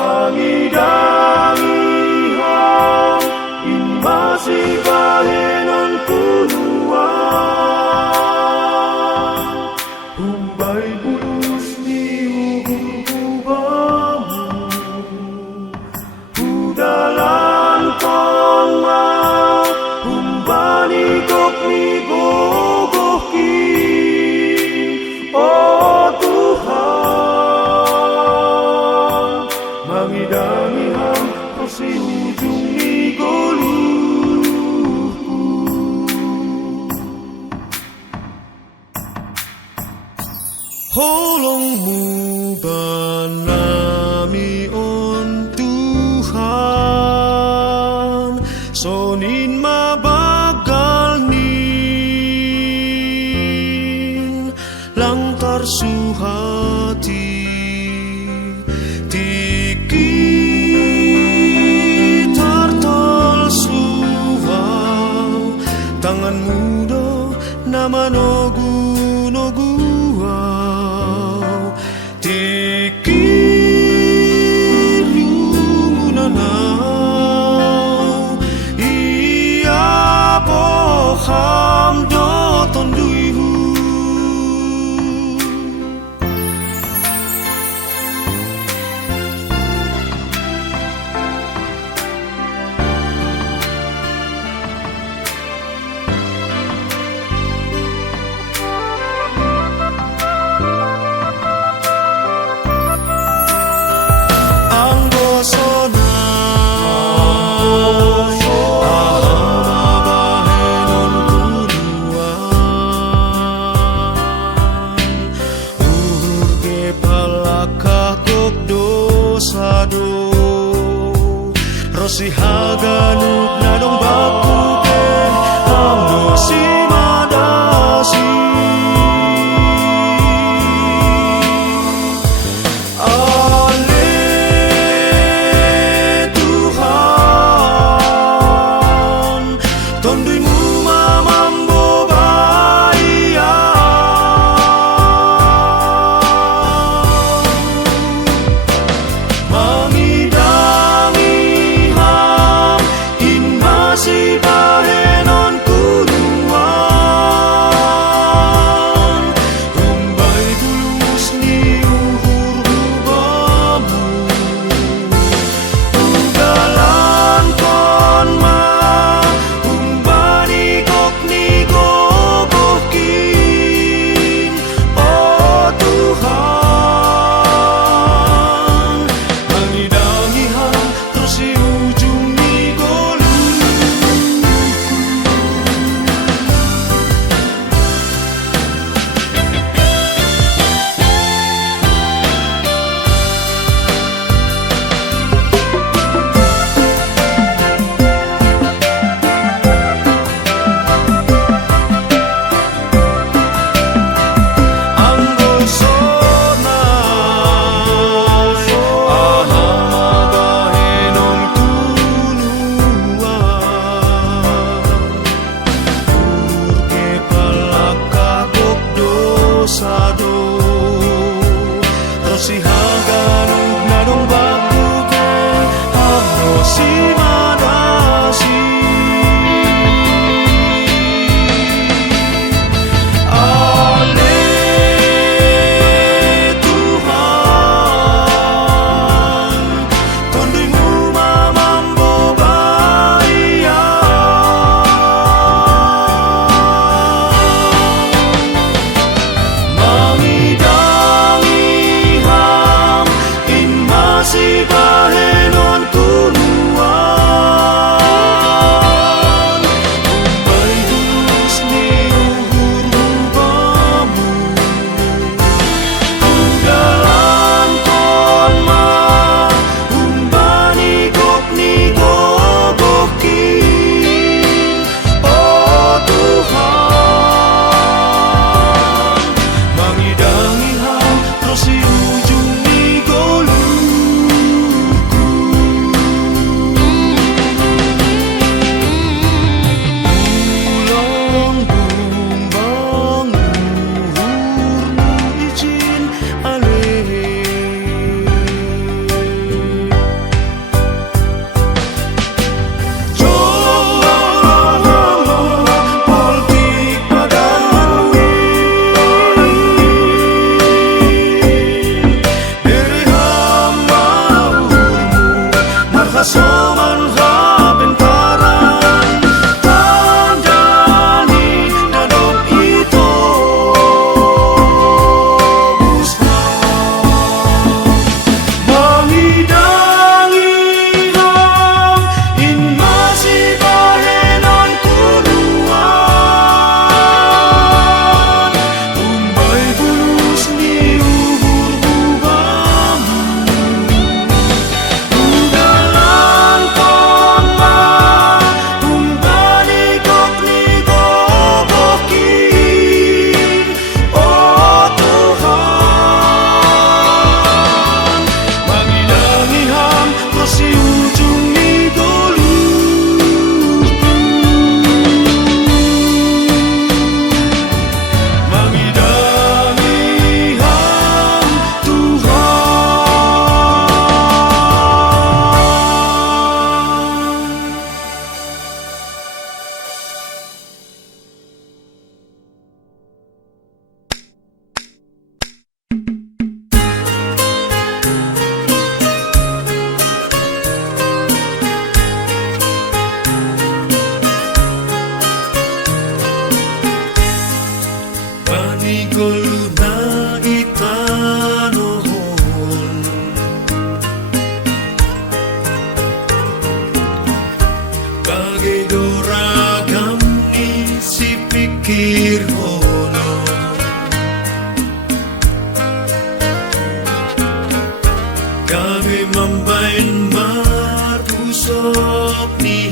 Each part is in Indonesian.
Pangidangihang inmasibahenon puluhan Humbay bulus ni ugubamu Udalan kong ma Humbanikop ni bogohkin O Tuhan Mangidangihang si ujung ni goluhku Holongmu banami on Tuhan Sonin mabagal nin Langtar suhati Tiki Tangan muda naman ogu-noguaw Tikirungunanaw Iya poham doton duyhu Rosi haganuk nadong bakuke amno si madasi Ale Tuhan tonduymu mamambo baya Sibahenon puluhan Humbay bulus ni uhur hubamu Udalan kon ma Humbani kok ni gogohkin Oh Tuhan Mangidangihang terus si ujung ni golu Si haganuk nadong bakuke amno si madasi Ale Tuhan tonduymu mamambo baya Koluna itanohon bagai doragam ni si pikir hono kami membain marpusok ni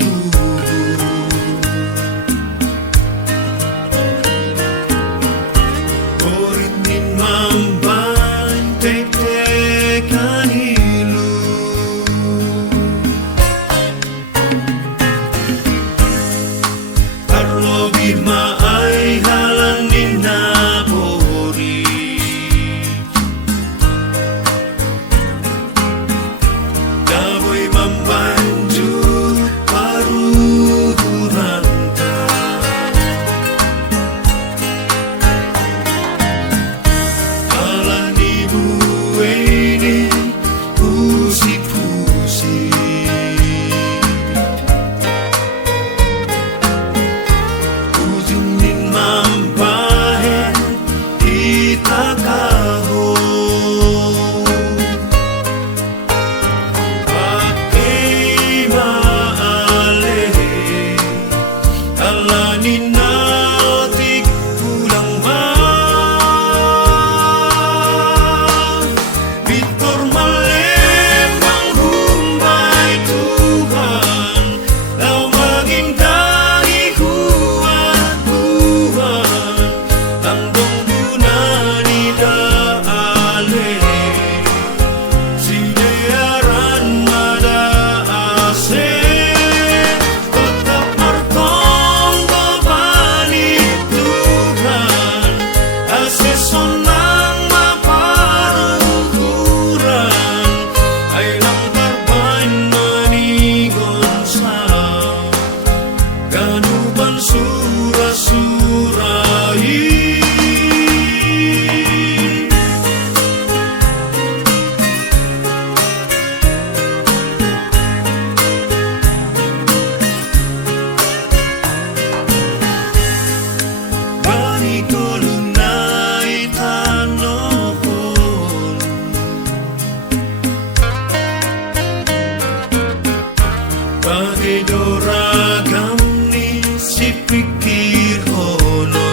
bagai doragam ni si pikir hono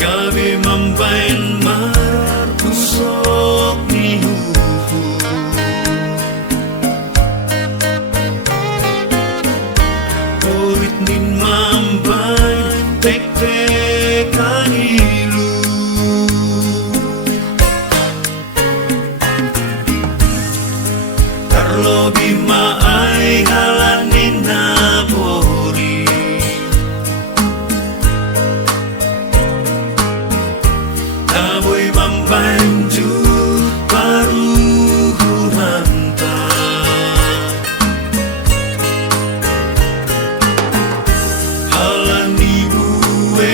kami membain marpusok ni huhu korit nin mambain tek-tekan ilu Lobi maay halanin na bori Taboy mambanjut paruhuranta Halani buwe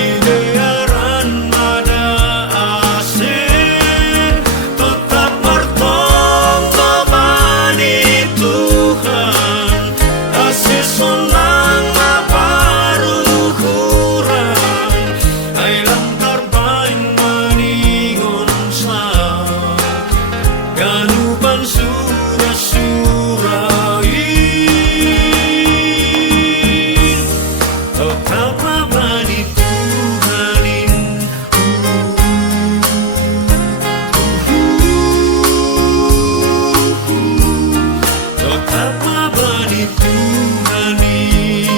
idearan ada asing tetap bertonton bani Tuhan asih sonang baru kurang ailang tarbain maningon sa ganupan surah-surahin tetap bani Tuhanin tetap bani Tuhanin.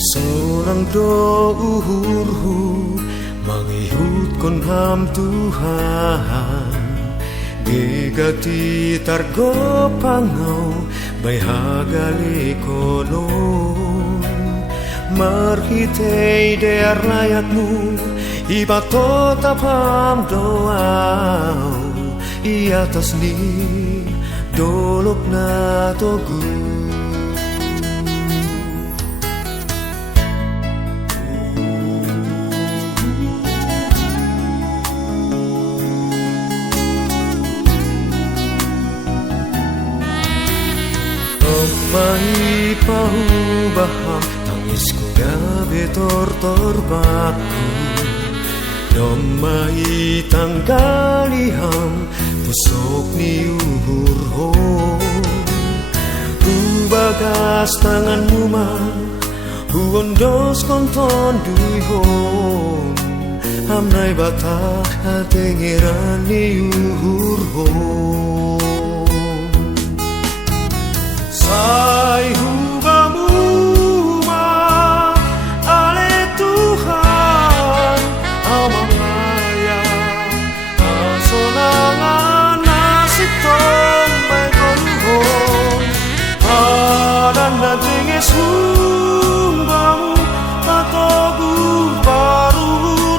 Seorang dohurhu mangihut kon ham Tuhan Gegati targo pangau bay hagali konon Marhitei dear layakmu ibato tapam doau I atas ni dolok na togu Mai pahubaham tangis ko gabi tortorbaku Domai tanggaliham pusok ni uhurhon Ubagas tanganmu man huondos konton duihon Hamnai bata atengeran ni uhurhon Sai hubamuma ale Tuhan amangaya asonangan nasitong may konhon adan na tinges humbamu patogu baru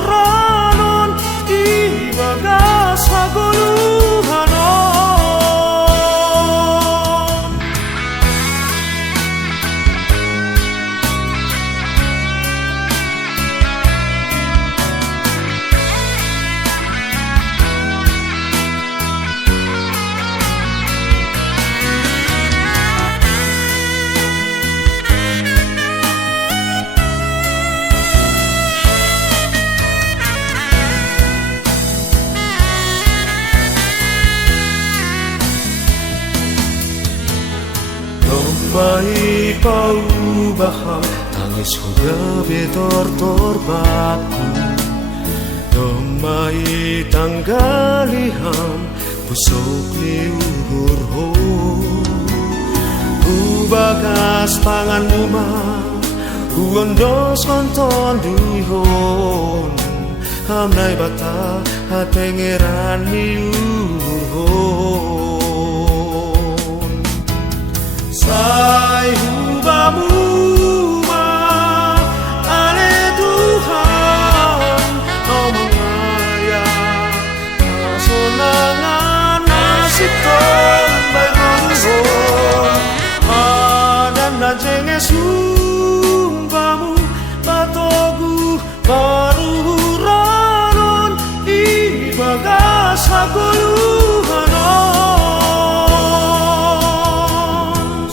ranon ibagas haguluhanon Mai paubaham tangis ko gabi tortorbaku Domai tanggaliham pusok ni uhurhon Ubagas panganmu ma huondos konton duihon Hamnai bata hatengeran ni uhurhon Sai hubamuma ale Tuhan amangaya asonangan nasitong bay konhon adan na jenges humbamu patogu baru ranon ibagas haguluhanon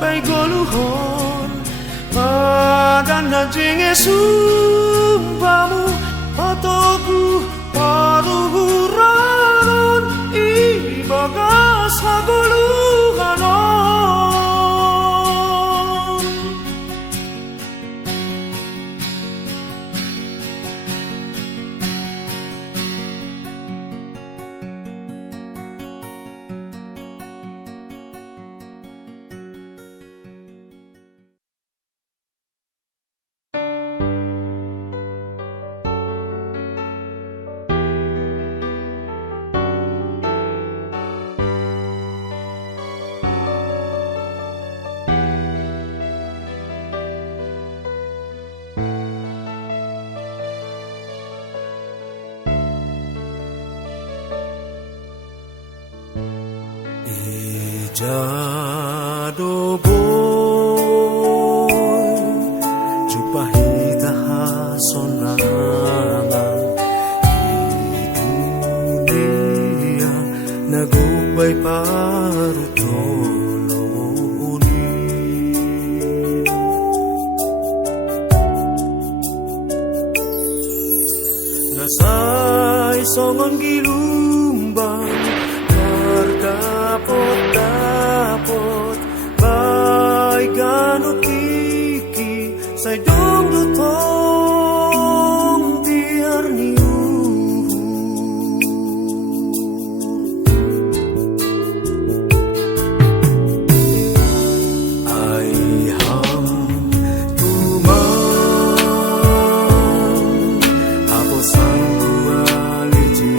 baigoluhon Padan na jenge sumpamu patoku paruhuranon ibagas hagoluhanon Jadoboy Jupahita hasonangan Di dunia nagubay parutoloni Nasay songon gilumbang Dapot bay gano kiki say dong dutong tiar niu ay ham tumang ako sang kualije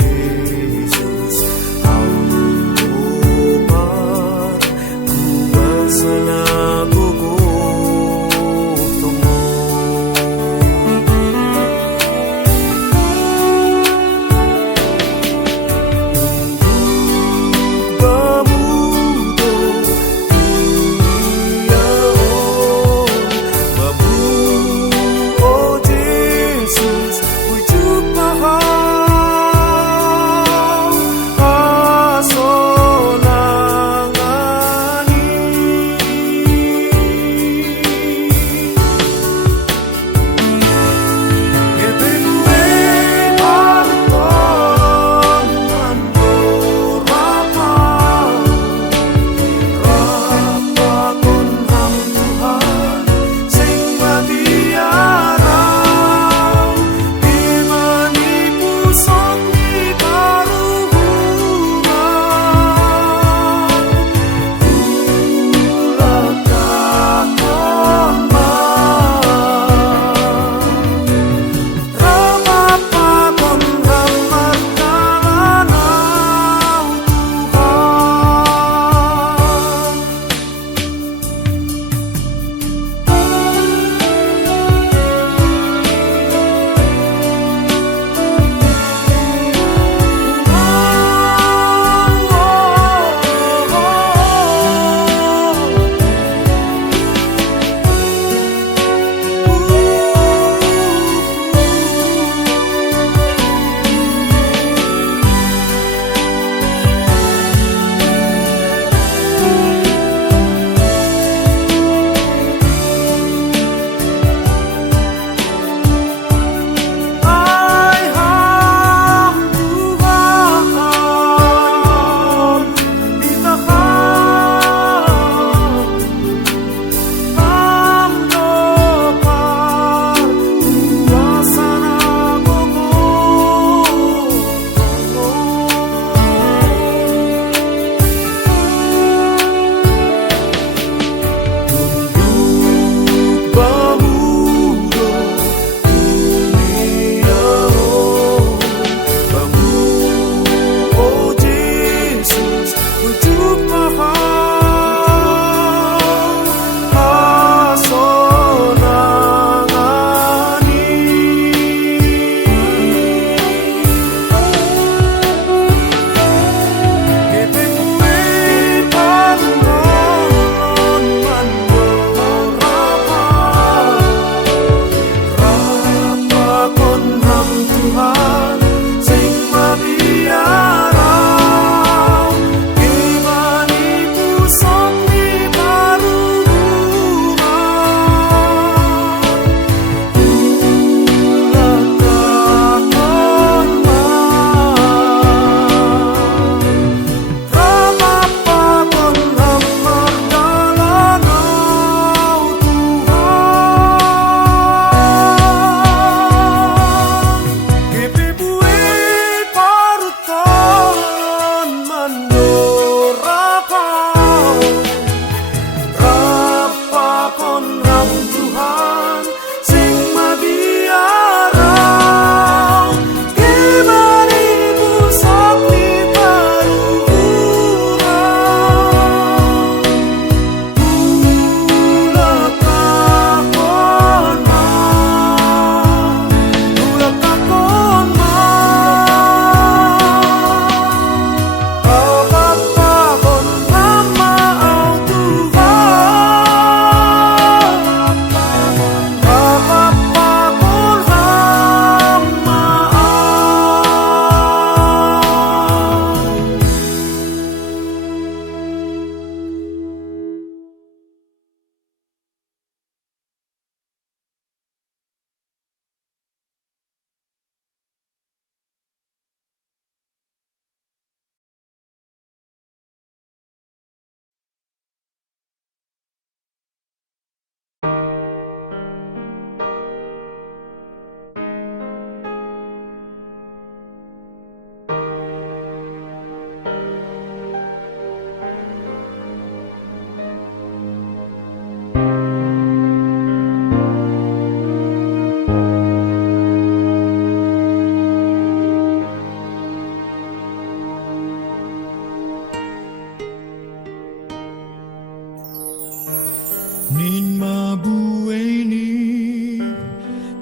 nin mabueni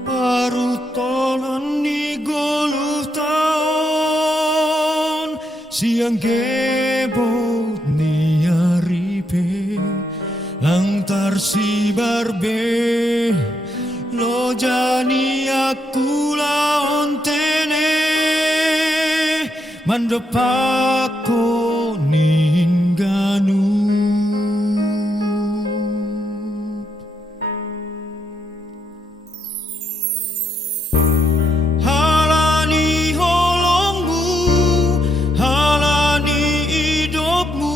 parutolan ni goluh taon siang gebot ni aripe lantar si barbe lo jani aku laon tene mandopako ningganu halani holongmu halani hidupmu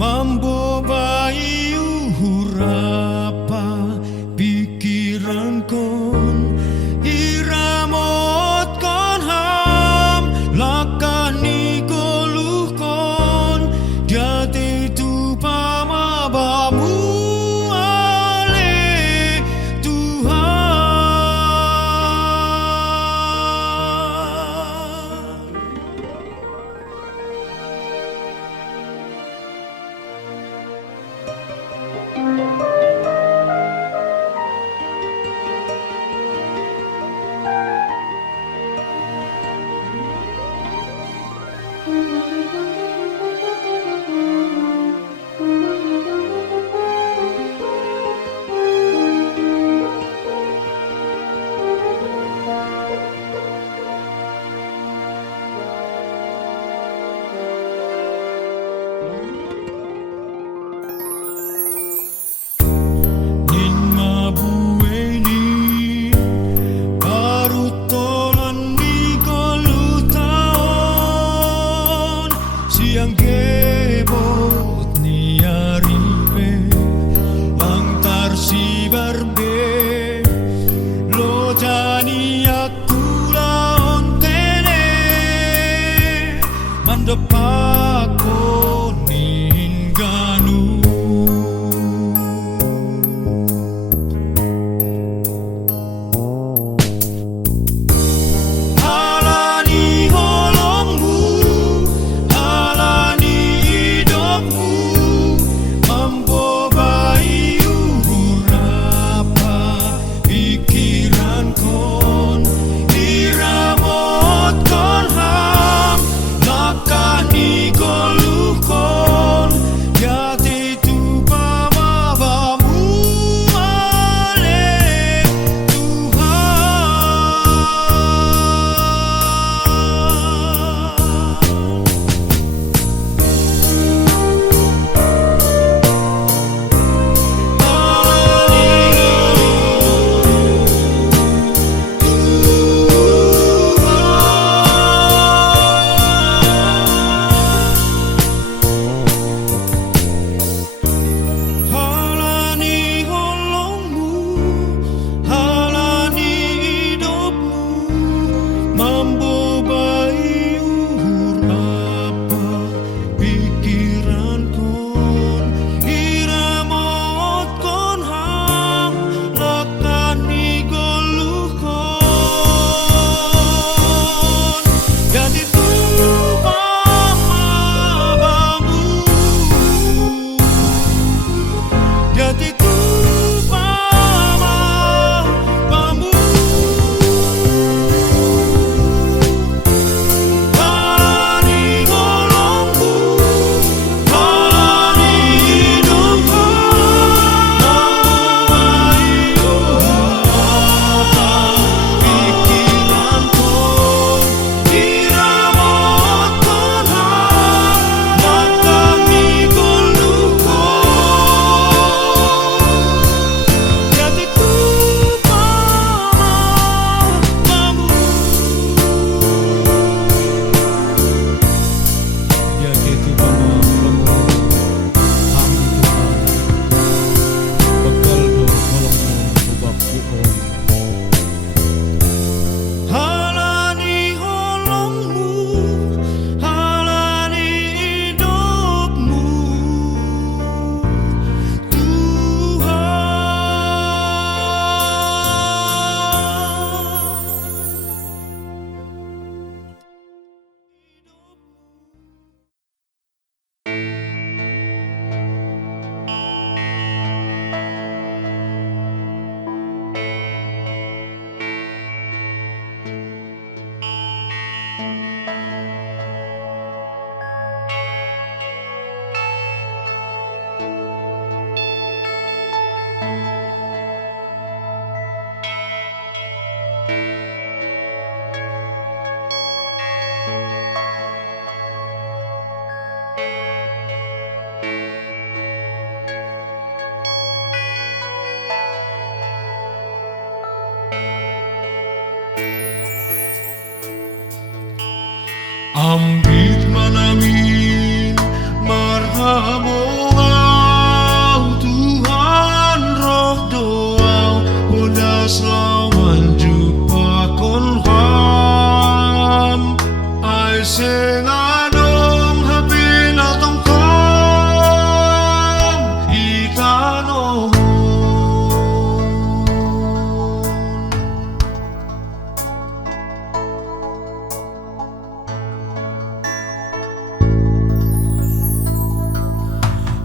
mambobai hurapa pikiran kon iramot kon ham lakani goluh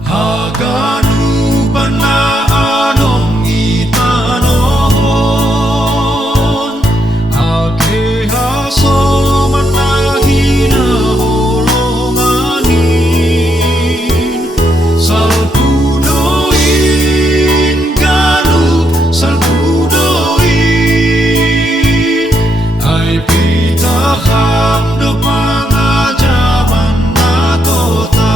Aganu panaanom itanon ake haso manahina holonganin salpudoin ganu salpudoin ay pitaham do mga jaman na tota.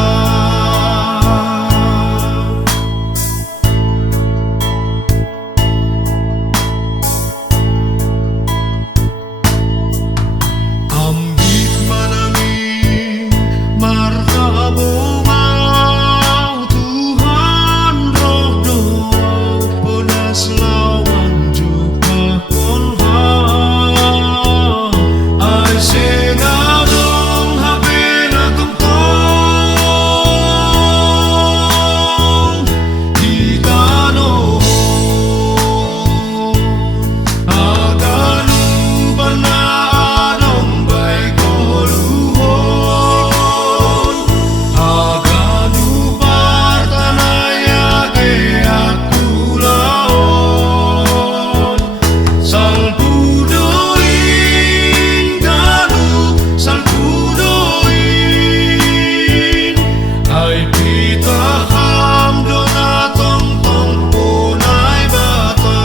Ambik manangin marhabo mau Tuhan roh doa ponas lawan juga kolha ay sengadong habena tungtong hitanon aganu panaanom bay koluhon aganu partanayage akulaon salpudoin ganu salpudoin ay pitaham donatong tong punay bata.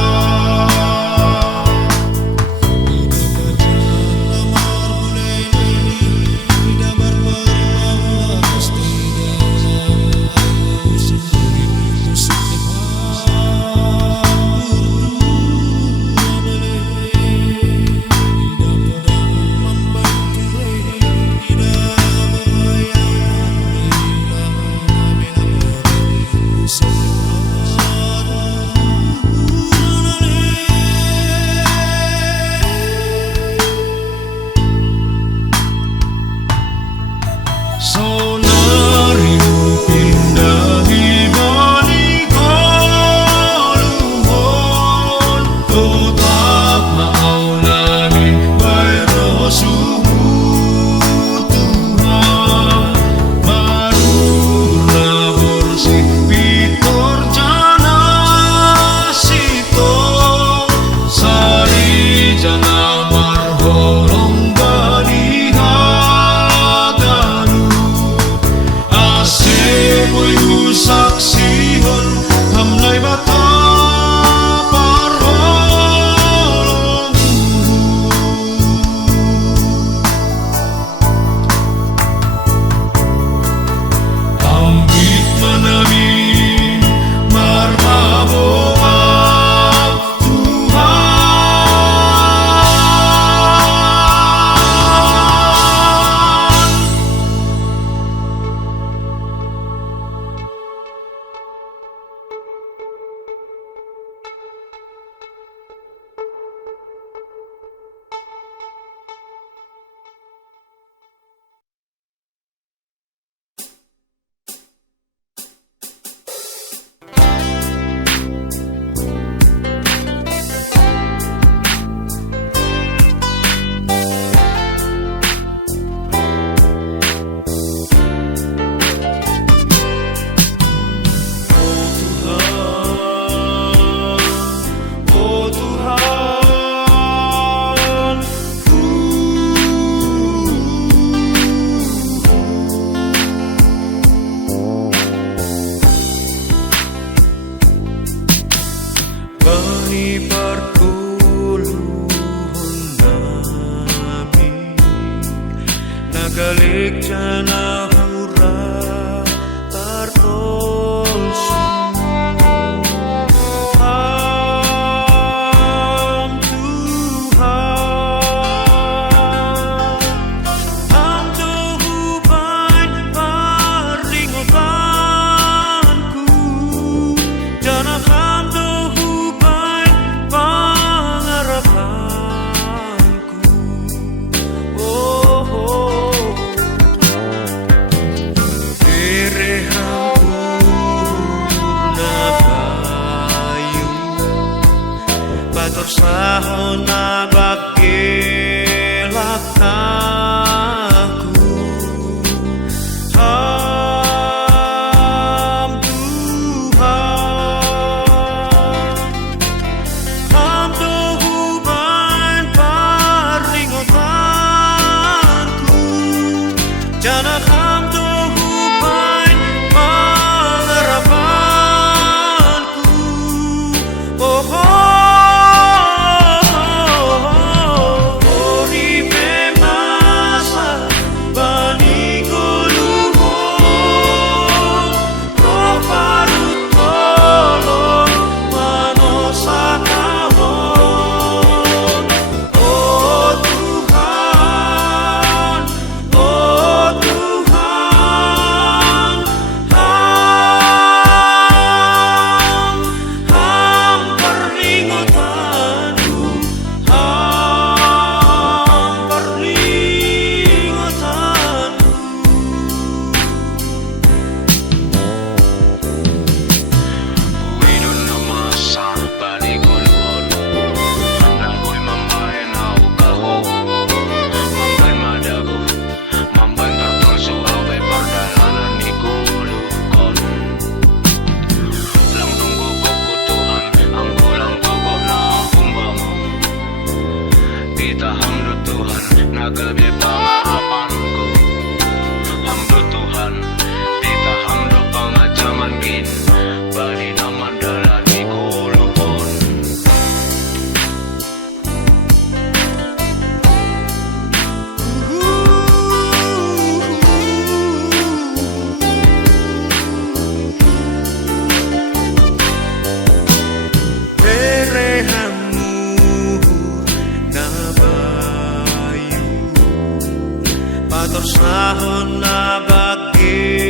Sonarimu pindahi balik koluhon tetap maulani bay rosuhu Tuhan maruna bersih pitor jana sitong sari jana marholong balihaganu asemoy usaksihon hamnay bata parholong ambik manamin marhabo ang Tuhan. Oh Tuhan, bani parkuluhon namin nagalik jana hura tartolsu Ham Tuhan Ham Tuhan paringotanku jana Ham Tuhan pangarapanku. Oh, bator sahon na bagilak aku Ham gabi pangaapanku. Hamdo Tuhan, kita hamdo pangacaman kin, bali naman dalani kulupon. Perehamu na bayu, pator sahon na bagilakaku.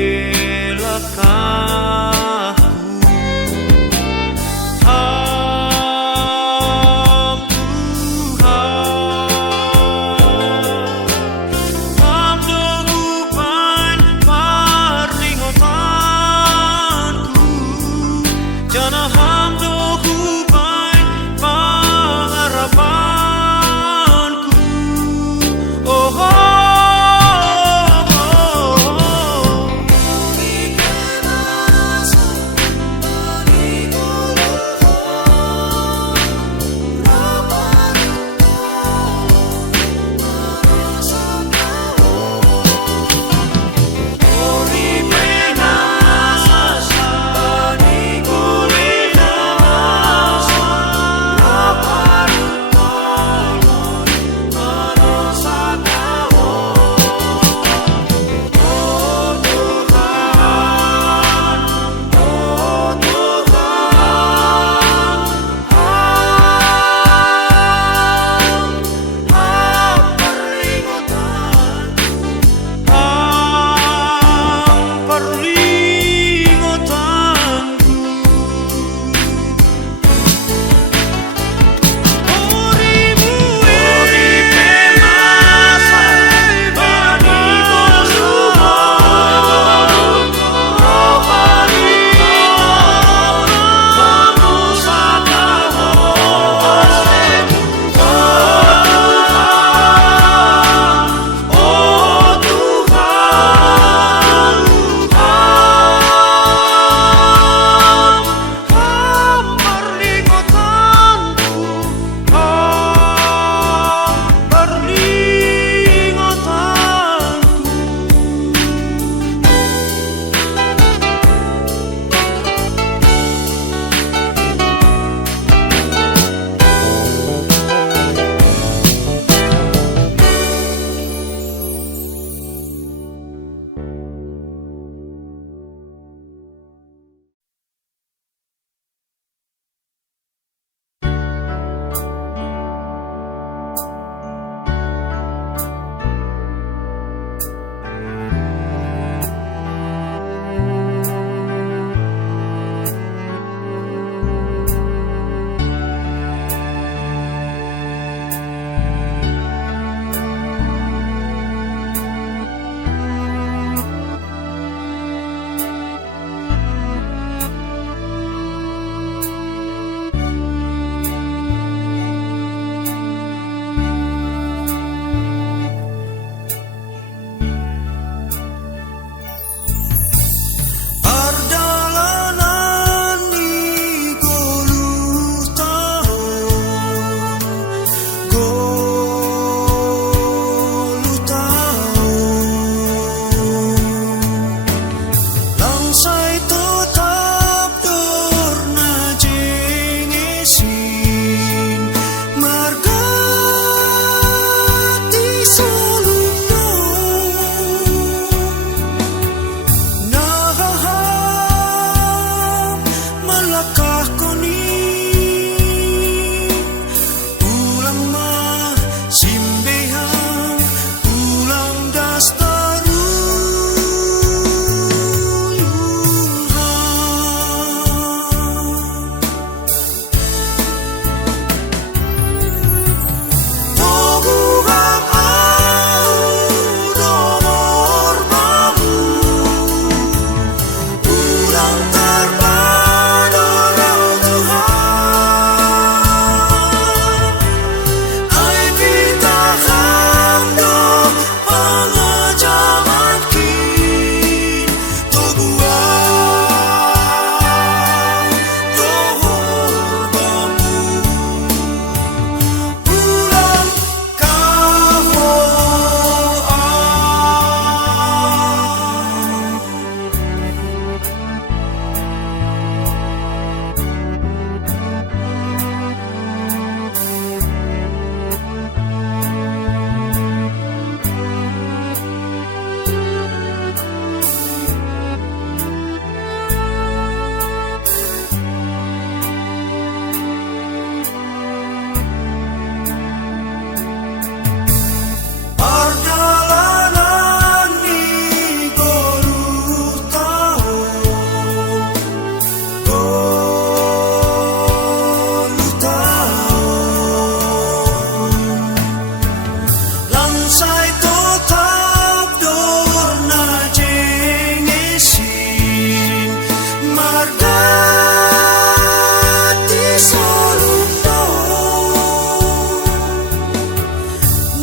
hati soluto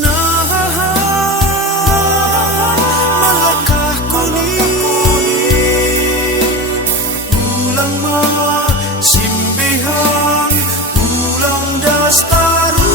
nah melekah kuning ulang ma simbihang ulang dastaru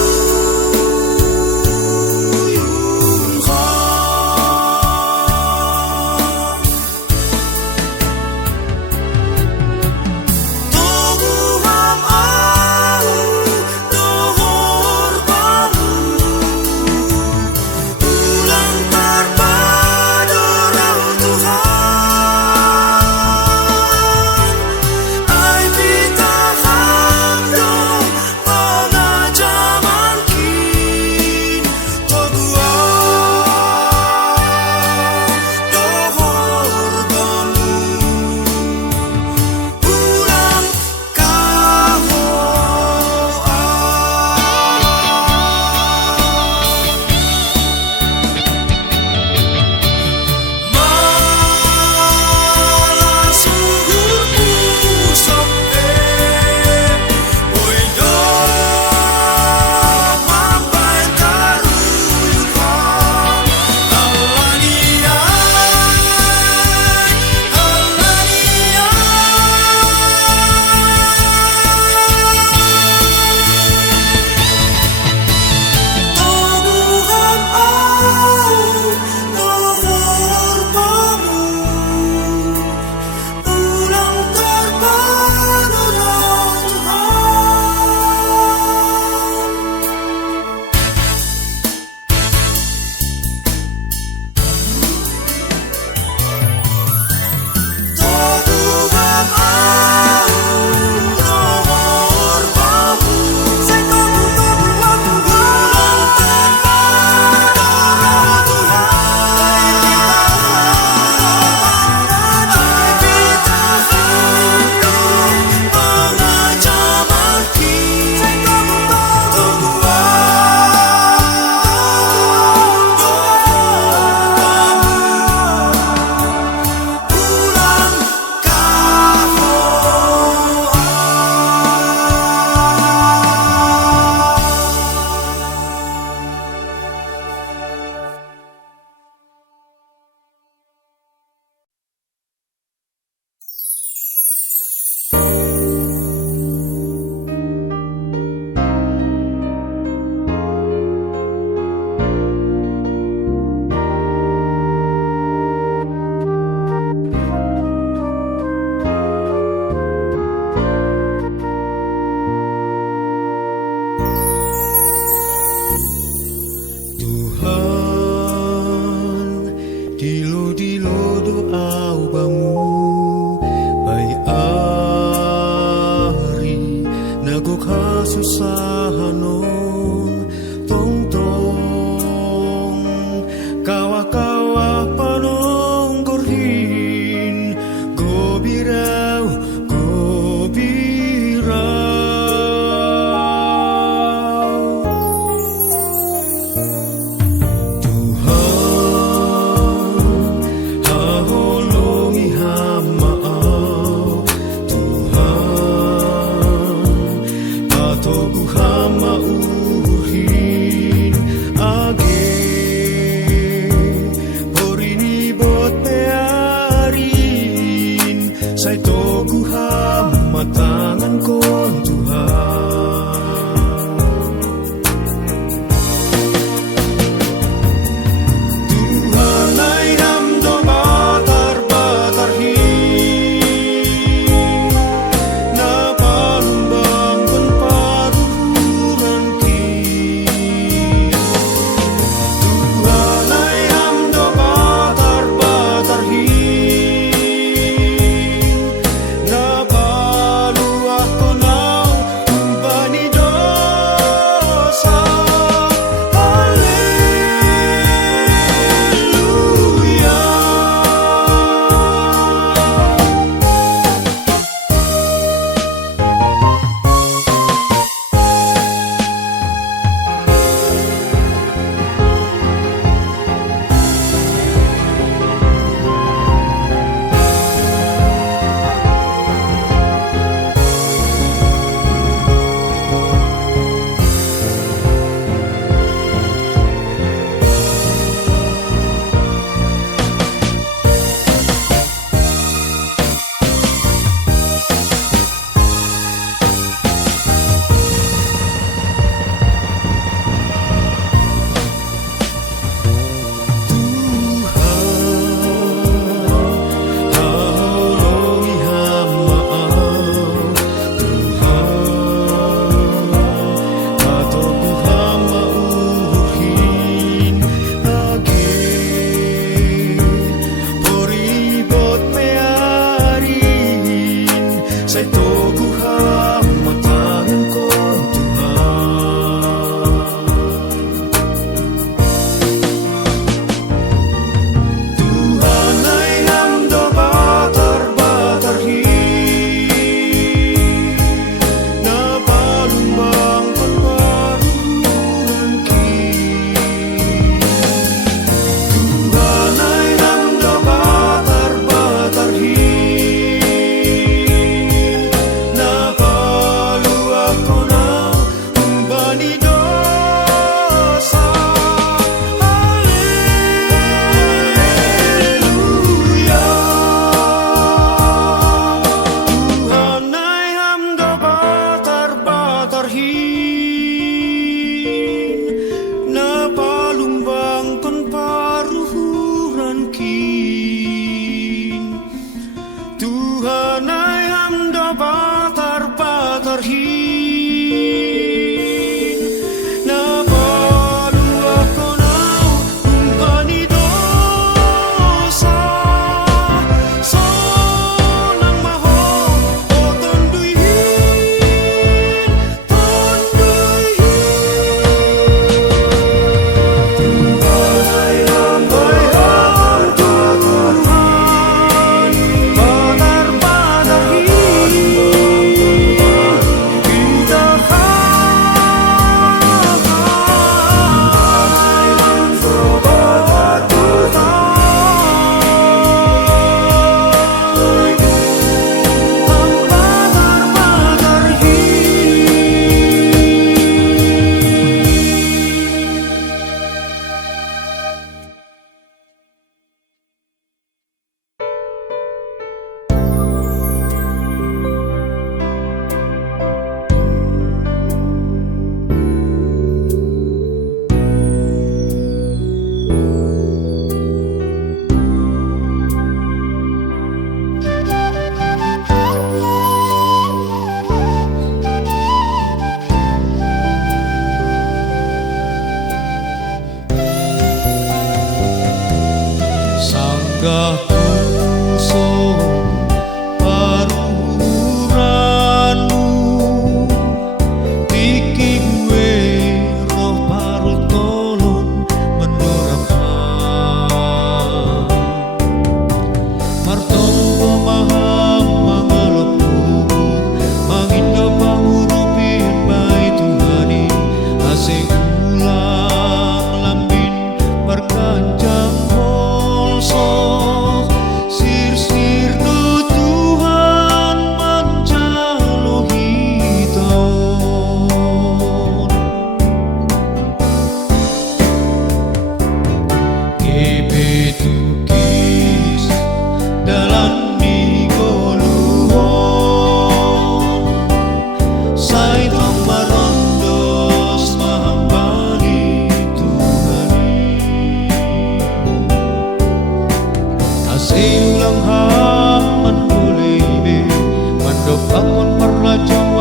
susahanon tong tong kawa-kawa panong gorhin gobirau Tuhan haholongi hamao Tuhan patogu hama uhin age porini bot pearin say togu hama tangan kon Tuhan Tuhan ay hamdo batar-batar na palumbang paruran ki Tuhan ay hamdo batar-batar na paluah ko now Say togu matangan kon Tuhan ay hamdo batar hi na palumbang panparuran ki Tuhan ay hamdo batar hi Tuhan ay hamdo batar hin na palu ako na umbani dosa so nang maho o tonduhin Tuhan ay hamdo Sanggah puso paruranmu Tiki gue roh parut tolong mendorapkan Martong pemaham mangalopu Mangindo pangurupin bayi Tuhani Asing ulang lambin berkancang Sir-sir do Tuhan mancalo hiton Kebetukis dalam migoluhon Saitong marondos mahambani Tuhani Ulang haman boleh mandop bangun perlajawan